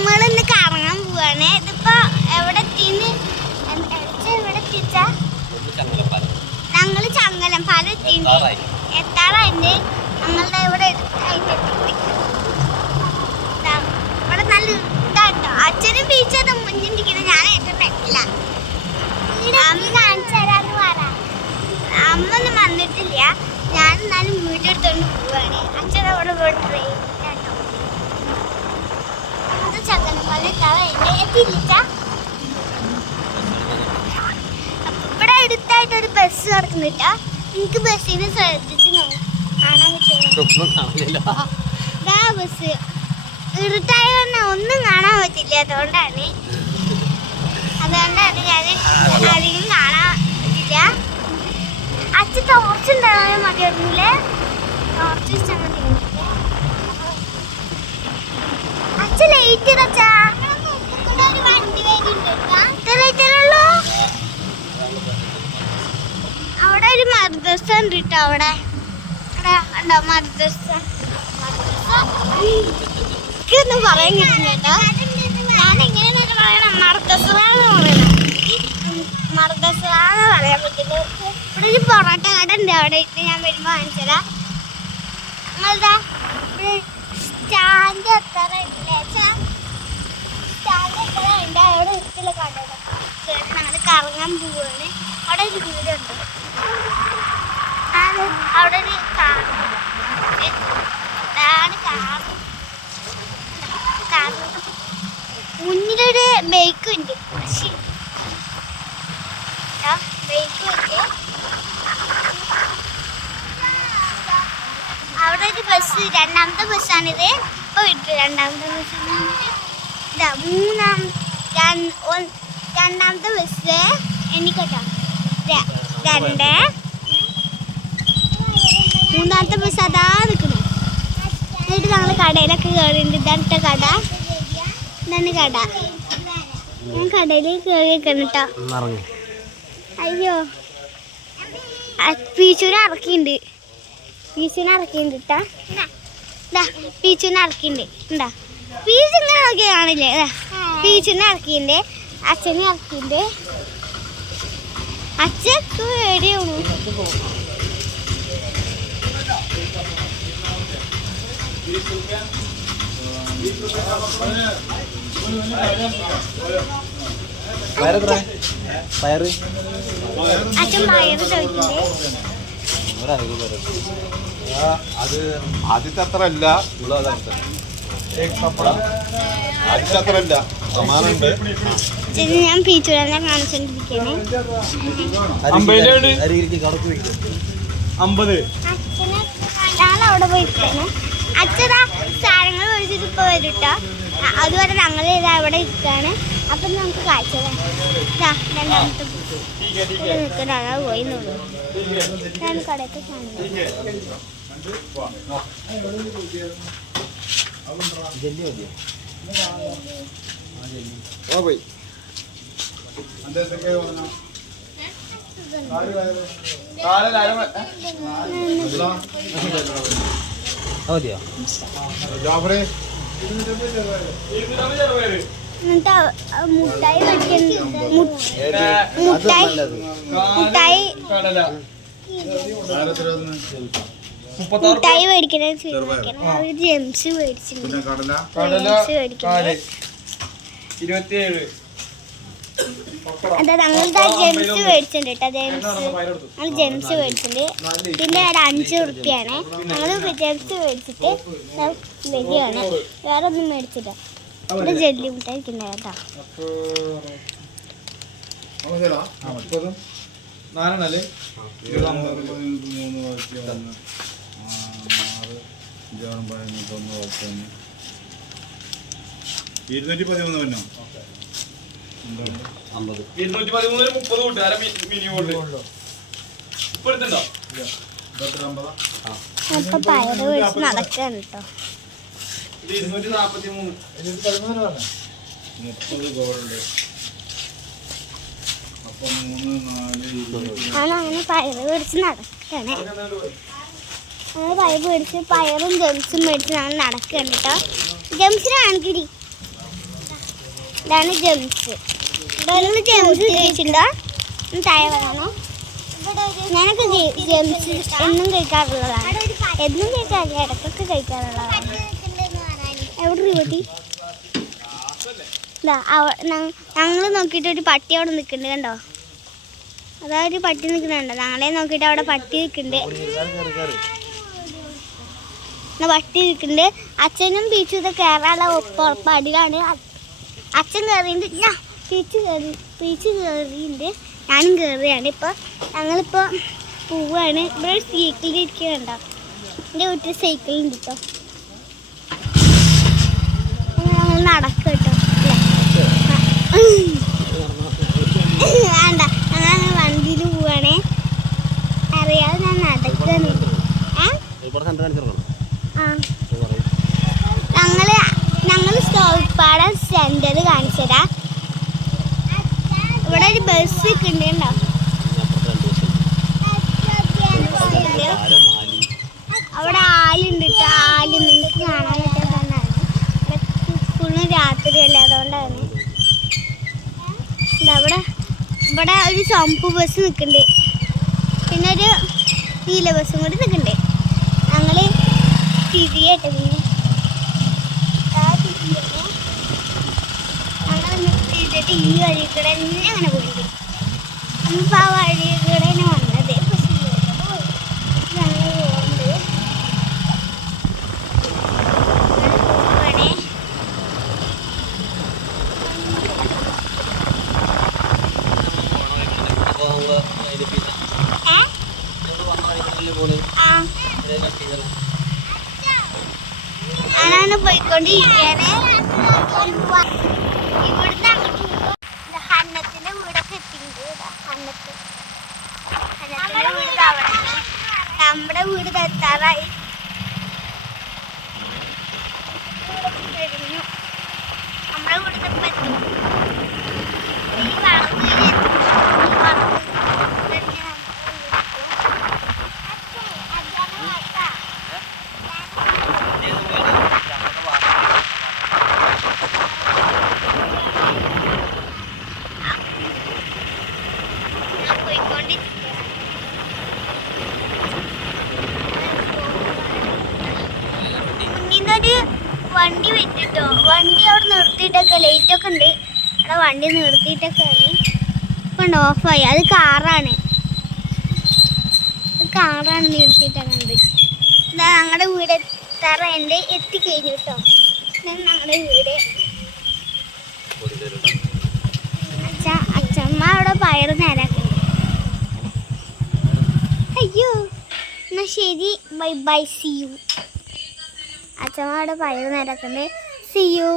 നമ്മളിന്ന് കറങ്ങാൻ പോവാണ്. ഇതിപ്പോ എവിടെ എത്തിന്ന് ഞങ്ങള് ചങ്ങലം പാലം എത്താറായിട്ട് ഞങ്ങളുടെ ഇവിടെ ഇവിടെ നല്ല ഇതാട്ടോ. അച്ഛനും ബീച്ചത് മുന്നിട്ടിരിക്കുന്നത് ഞാൻ ഏറ്റവും പറ്റില്ല. അമ്മ ഒന്നും വന്നിട്ടില്ല. ഞാൻ എന്നാലും വീഡിയോ എടുത്തോണ്ട് പോവാണ്. അച്ഛൻ അവിടെ ട്രെയിനിലാട്ടോ. ചങ്ങലം പാലം എത്തിയില്ല. ഇവിടെ അടുത്തായിട്ടൊരു ബസ് കിടക്കുന്നില്ല. എനിക്ക് ബസ്സിന് ശ്രദ്ധിച്ച് കാണാൻ പറ്റില്ല. ബസ് ഇരുട്ടായ ഒന്നും കാണാൻ പറ്റില്ല. അതുകൊണ്ടാണ് ഞാൻ അധികം കാണാൻ പറ്റില്ല. അച്ഛൻ ടോർച്ച് ഉണ്ടാകാൻ മതിയായിരുന്നില്ലേ? ടോർച്ച് വെച്ചാൽ മതി. അച്ഛൻ ലൈറ്റ് അച്ഛാ ലൈറ്റല്ലോ. അവിടെ ഒരു മദ്രസ ഉണ്ട് കേട്ടോ. അവിടെ ഉണ്ടോ മദ്രസ? എനിക്കൊന്നും പറയാൻ കിട്ടില്ല കേട്ടോ. ഞാൻ എങ്ങനെയാണെന്നൊക്കെ പറയണം. മദ്രസന്ന് പറയണം. മദ്രസന്ന് പറയാൻ പറ്റില്ല. ഇവിടെ ഒരു പൊറോട്ട കട ഉണ്ട്. അവിടെ ഇട്ട് ഞാൻ വരുമ്പോൾ കാണിച്ചതാ. ഞങ്ങളിതാ ഇവിടെ സ്റ്റാൻഡ് എത്ര ഇല്ലേ? സ്റ്റാൻഡ് എത്ര ഉണ്ട്? അവിടെ ഇട്ടില്ല കട. ഞങ്ങൾ കറങ്ങാൻ പോവാണ്. അവിടെ ഒരു വീടുണ്ട്. അവിടെ ഒരു മുന്നിലൊരു ബൈക്ക് ഉണ്ട്. അവിടെ ഒരു ബസ്, രണ്ടാമത്തെ ബസ്സാണിത്. ഇപ്പൊ വിട്ടു. രണ്ടാമത്തെ ബസ് രണ്ടാമത്തെ ബസ് എനിക്കട്ടോ. മൂന്നാമത്തെ ബസ് അതാ നിൽക്കുന്നു. എന്നിട്ട് ഞങ്ങൾ കടയിലൊക്കെ കയറിയിട്ടുണ്ട്. ഇതാണ് കട. ഇതാണ് കട. ഞാൻ കടയിൽ കയറി വെക്കണം കേട്ടോ. അയ്യോ പീച്ചൂനെ ഇറക്കിണ്ട്. പീച്ചൂനെ ഇറക്കിണ്ട് കേട്ടാ. പീച്ചൂനെ ഇറക്കിണ്ട്. ഉണ്ടാ പീച്ച് ഇങ്ങനെ നോക്കി കാണില്ലേ? പീച്ചൂനെ ഇറക്കിണ്ട്. അച്ഛനെ ഇറക്കിണ്ട്. അച്ഛക്ക് പേടിയാണു. അച്ഛൻ പയറ് ചോദിക്കണ്ടേ? അത് ആദ്യത്തെ അത്ര അല്ല. ആദ്യത്തെ അത്ര അല്ല. സമാനുണ്ട്. ഞാൻ പീച്ചൂരാനെ കാണിച്ചോണ്ടിരിക്കണേ. ഞാനവിടെ പോയിരിക്കണേ. അച്ഛനാ സാധനങ്ങൾ മേടിച്ചിട്ട് ഇപ്പൊ വരും കേട്ടോ. അതുവരെ ഞങ്ങൾ ഇവിടെ ഇരിക്കാണ്. അപ്പൊ നമുക്ക് കാഴ്ച രണ്ടാമത്തെ നിൽക്കുന്ന ആളാ പോയി നോക്കും. ഞാൻ കടയൊക്കെ കാണുന്നു. മുട്ടായി മേടിക്കണ ജെംസ് മേടിച്ചിട്ടുണ്ട്. അതാ ഞങ്ങളുടെ ജെംസ് മേടിച്ചിട്ടുണ്ട് കേട്ടോ. ഞങ്ങൾ ജെംസ് മേടിച്ചിട്ടുണ്ട്. പിന്നെ ഒരു 5 ഉറുപ്പ്യാണ്. ഞങ്ങൾ ജെംസ് മേടിച്ചിട്ട് വരികയാണ്. വേറെ ഒന്നും മേടിച്ചില്ല. ഇവിടെ ജെല്ലി മുട്ടായി ഇരിക്കുന്നത് കേട്ടോ. അപ്പൊ പയറ് മേടിച്ച് നടക്കാണ് കേട്ടോ. അങ്ങനെ പയറ് മേടിച്ച് നടക്കണേ. അങ്ങനെ പയറ് മേടിച്ച് പയറും ജംസും മേടിച്ച് ഞങ്ങൾ നടക്കുകയാണ് കേട്ടോ. ജംസിനാണെങ്കിടി ഇതാണ് ജെംസ്. ഇവിടെ ജെംസ് കഴിച്ചിട്ടുണ്ടോ? താഴെ പറയാനോ. ഞാനൊക്കെ ജെംസ് എന്നും കഴിക്കാറുള്ളതാണ്. എന്നും കഴിക്കാറില്ല, ഇടയ്ക്കൊക്കെ കഴിക്കാറുള്ളതാണ്. എവിടെ റിവട്ടി ഞങ്ങൾ നോക്കിയിട്ട് ഒരു പട്ടി അവിടെ നിൽക്കുന്നുണ്ട് കണ്ടോ. അതാ ഒരു പട്ടി നിൽക്കുന്നുണ്ടോ. ഞങ്ങളെ നോക്കിയിട്ട് അവിടെ പട്ടി നിൽക്കുന്നുണ്ട്. പട്ടി നിൽക്കുന്നുണ്ട്. അച്ഛനും പീച്ചും ഇത് കയറാനുള്ള ഉറപ്പാടിലാണ്. അച്ഛൻ കയറിയിട്ട് പീച്ച് കയറിയിട്ടുണ്ട്. ഞാനും കയറുകയാണ്. ഇപ്പോൾ ഞങ്ങളിപ്പോൾ പോവുകയാണ്. ഇവിടെ ഒരു സൈക്കിളിൽ ഇരിക്കുന്നുണ്ടോ. എൻ്റെ വീട്ടിൽ സൈക്കിളുണ്ട് കേട്ടോ. ഞങ്ങൾ നടക്കും കേട്ടോ. വേണ്ട, ഞങ്ങൾ വണ്ടിയിൽ പോവുകയാണേ. അറിയാതെ ഞാൻ നടക്കുന്നു. ഞങ്ങൾ സ്റ്റോപ്പാട സെന്റർ കാണിച്ചതാ. ഇവിടെ ഒരു ബസ് കിട്ടുന്നുണ്ടോ. അവിടെ ആലുണ്ട് കേട്ടോ. ആല് നിങ്ങൾക്ക് കാണാൻ പറ്റാത്തതാണ്. ഫുള്ളും രാത്രിയല്ലേ, അതുകൊണ്ടാണ്. ഇവിടെ ഒരു ചുമപ്പ് ബസ് നിൽക്കുന്നുണ്ട്. പിന്നെ ഒരു നീല ബസ്സും കൂടി നിൽക്കുന്നുണ്ട്. ഞങ്ങൾ തിരിയട്ടെ. പിന്നെ ഞങ്ങൾ തിരിച്ചിട്ട് ഈ വഴി കൂടെ തന്നെ അങ്ങനെ പോയിട്ട് നമ്മളിപ്പോൾ ആ വഴി കൂടെ തന്നെ വന്നത്. ഞങ്ങൾ പോകുന്നത് ഞാനാണ് പോയിക്കൊണ്ടിരിക്കുകയാണ്. ഇവിടുന്ന് അങ്ങോട്ട് ഹന്നത്തിന്റെ വീടൊക്കെ എത്തിയിട്ടുണ്ട്. ഹന്നത്തിന്റെ വീട് അവിടെ. നമ്മുടെ വീട് എത്താറായി. നമ്മുടെ വീട് എത്തും. വണ്ടി വിട്ടിട്ടോ. വണ്ടി അവിടെ നിർത്തിയിട്ടൊക്കെ ലൈറ്റൊക്കെ ഉണ്ട്. അവിടെ വണ്ടി നിർത്തിയിട്ടൊക്കെയാണ്. ഇപ്പം ഓഫായി. അത് കാറാണ് നിർത്തിയിട്ടൊക്കെ ഉണ്ട്. ഇതാ ഞങ്ങളുടെ വീട് എത്താറുണ്ട്. എത്തിക്കഴിഞ്ഞു കേട്ടോ. ഞങ്ങളുടെ വീട്. അച്ഛമ്മ അവിടെ പയറ് നേരാക്കുന്നുണ്ട്. അയ്യോ എന്നാ ശരി, ബൈ ബൈ, സി യു. അച്ഛമ്മ അവിടെ പയറ് നേരാക്കുന്നുണ്ട്. C U.